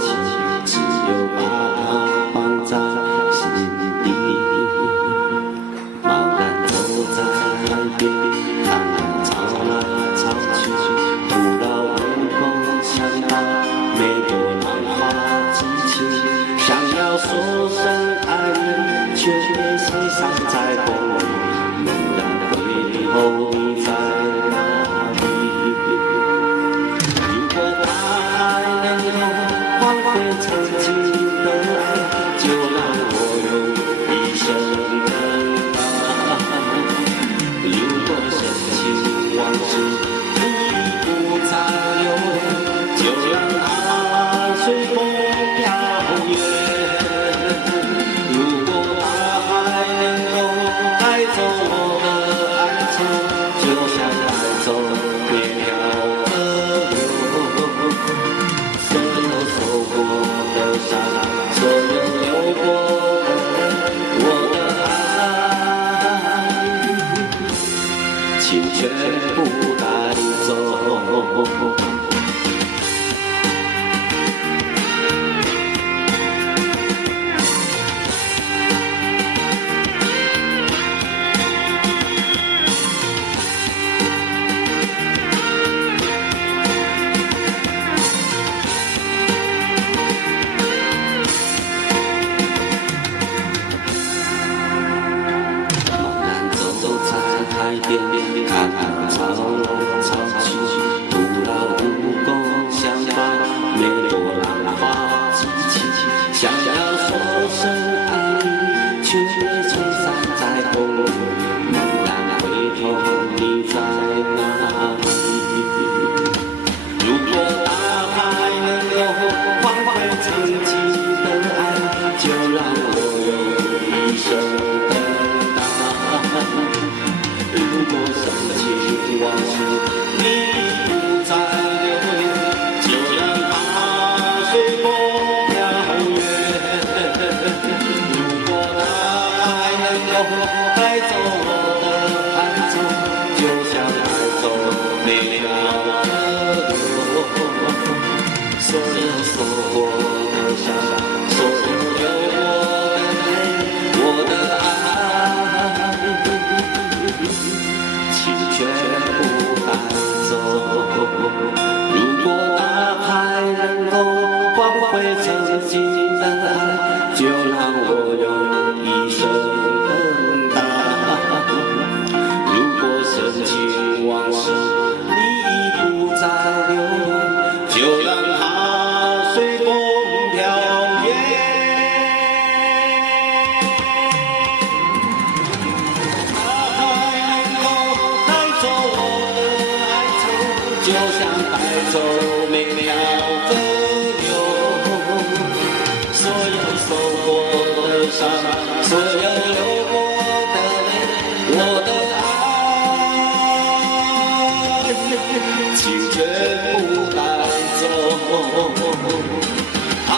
情，只有把放在心底。茫然走在海边，看看潮来潮去，徒劳无功，想把每朵浪花记起。想要说声爱你，却被写上在风里。猛然回头，你在哪里？如果他还能够换回曾经的爱，就让我用一生等待。如果深情往事已不再留恋，就让它随风飘远。如果他还能够带走我的哀愁，就像带走别飘的流。所有受过的伤，所有流过的泪，我的爱，请全部带走。海边看看潮来潮去，徒劳无功，想把每朵浪花记起。想要说声爱你，却被吹散在风里。猛然回头，你在哪里？如果大海能够换回曾经的爱，就让我用一生等待。如果深情往事你不再留恋，就让它随风飘远。如果它还能够带走我的哀愁，就像带走每条的流。所有受过的伤，所有流过的泪，我的爱，请全部带走。如果大海能够换回曾经的爱，就让我用一生等待。如果深情往事你已不再留恋，就让它随风飘远。就像带走每秒的流，所有受过的伤，所有流过的泪，我的爱，请全部带走。啊